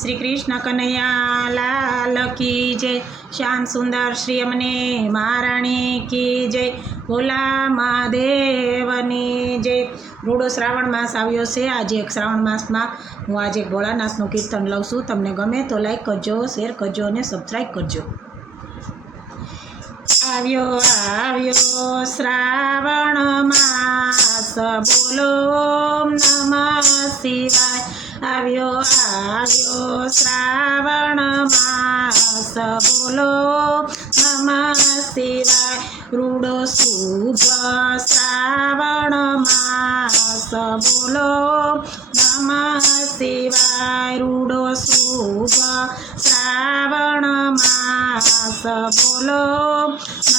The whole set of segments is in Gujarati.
શ્રી કૃષ્ણ કનૈયા લાલ કી જય, શ્યામ સુંદર શ્રી અમને મહારાણી કી જય, ભોલા મહાદેવની જય। રૂડો શ્રાવણ માસ આવ્યો છે। આજે એક શ્રાવણ માસમાં હું આજે એક ભોળાનાથનું કીર્તન લઉં છું। તમને ગમે તો લાઈક કરજો, શેર કરજો અને સબસ્ક્રાઈબ કરજો। આવ્યો આવ્યો શ્રાવણ માસ, બોલો ઓમ નમઃ શિવાય। આવ્યો આવ્યો શ્રાવણ માસ, બોલો નમઃ શિવાય। રૂડો શુભ શ્રાવણ માસ, બોલો નમઃ શિવાય। રૂડો શુભ શ્રાવણ માસ, બોલો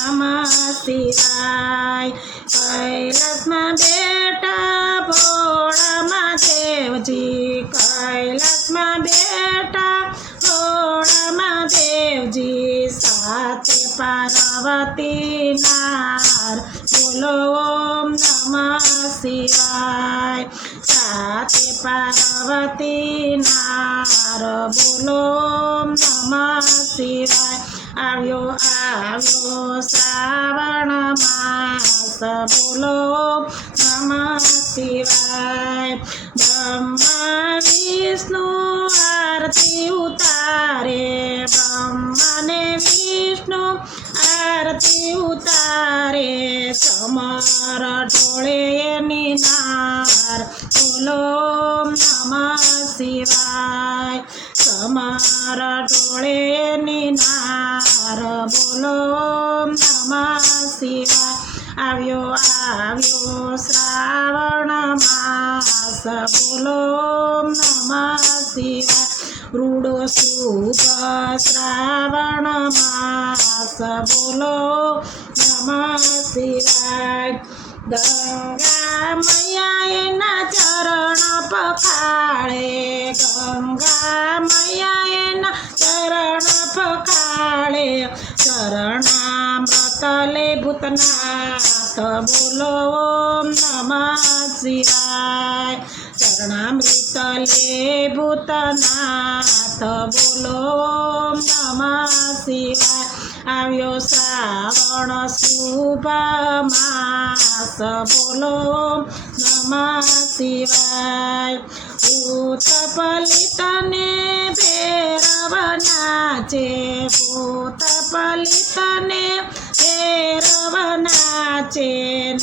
નમઃ શિવાય। કૈલાસમાં બેઠા ભોળા મહાદેવજી, કૈલાસમાં બેઠા ભોળા મહાદેવજી, સાથે પાર્વતી નાર, બોલો ઓમ નમઃ શિવાય। સાથે પાર્વતી નાર, બોલો ઓમ નમઃ શિવાય। આવ્યો આવ્યો શ્રાવણ માસ, બોલો નમઃ શિવાય। બ્રહ્મા વિષ્ણુ આરતી ઉતારે, બ્રહ્માને વિષ્ણુ આરતી ઉતારે, સમર ઢોળે એની નાર, બોલો નમઃ શિવાય। સમર ઢોળે એની નાર, બોલો નમઃ શિવાય। આવ્યો આવ્યો શ્રાવણ માસ, બોલો નમઃ શિવાય। રૂડો શુભ શ્રાવણ માસ, બોલો નમઃ શિવાય। ગંગા મૈયા એના ચરણ પખાળે, ગંગા મૈયા એના ચરણ પખાળે, ચરણામૃત લે ભૂતનાથ, બોલો ઓમ નમઃ શિવાય। ચરણામૃત લે ભૂતનાથ, બોલો ઓમ નમઃ શિવાય। આવ્યો શ્રાવણ શુભ માસ, બોલો નમઃ શિવાય। ભૂત પલિતને ભૈરવ નાચે, ભૂત પલિતને ભૈરવ નાચે,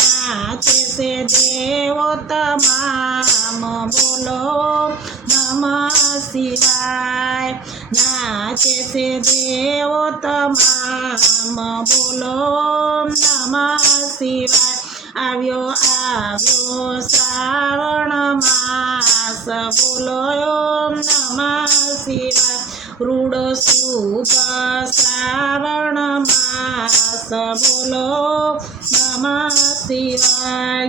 નાચે છે દેવો તમામ, બોલો નમઃ શિવાય। નાચે છે દેવો તમામ, બોલો નમઃ શિવાય। આવ્યો આવ્યો શ્રાવણ માસ, બોલો નમઃ શિવાય। રૂડો શુભ શ્રાવણ માસ, બોલો નમઃ શિવાય।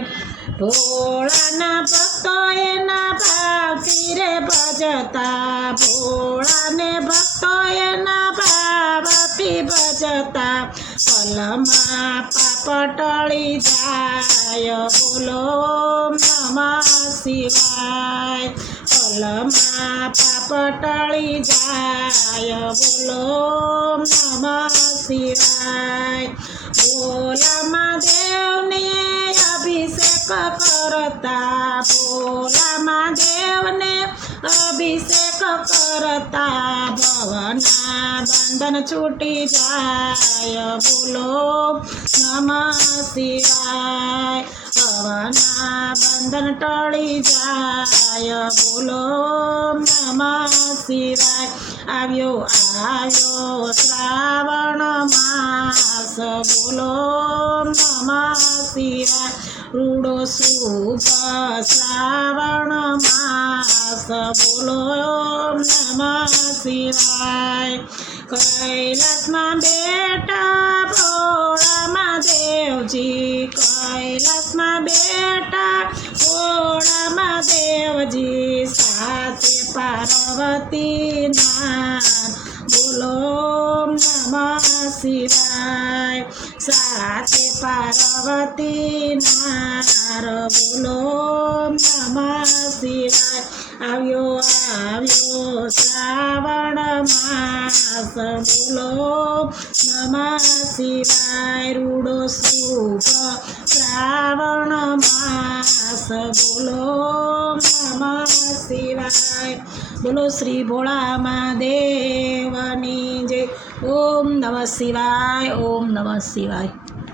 ભોળાના ભક્તો એના ભાવથી રે ભજતા, ભોળાને ભક્તો એના ભાવથી ભજતા, પલમાં પાપ ટળી જાય, બોલો નમઃ શિવાય। પલમાં પાપ ટળી જાય, બોલો નમઃ શિવાય। ભોલા મહાદેવને અભિષેક કરતા, ભોલા મહાદેવને અભિષેક કરતા, ભવના બંધન છૂટી જાય, બોલો નમઃ શિવાય। ભવના બંધન ટળી જાય, બોલો નમઃ શિવાય। આવ્યો આવ્યો શ્રાવણ માસ, બોલો નમઃ શિવાય। રૂડો શુભ શ્રાવણ માસ, બોલો નમઃ શિવાય। કૈલાસમાં બેઠા ભોળા મહાદેવજી, કૈલાસમાં બેઠા ભોળા મહાદેવજી, સાથે પાર્વતી નાર, બોલો નમઃ શિવાય સાથે પાર્વતી નાર બોલો નમઃ શિવાય આવ્યો શ્રાવણ માસ બોલો નમઃ શિવાય રૂડો શુભ શ્રાવણ માસ બોલો નમઃ શિવાય બોલો શ્રી ભોળા મહાદેવની જય. ઓમ નમઃ શિવાય. ઓમ નમઃ શિવાય.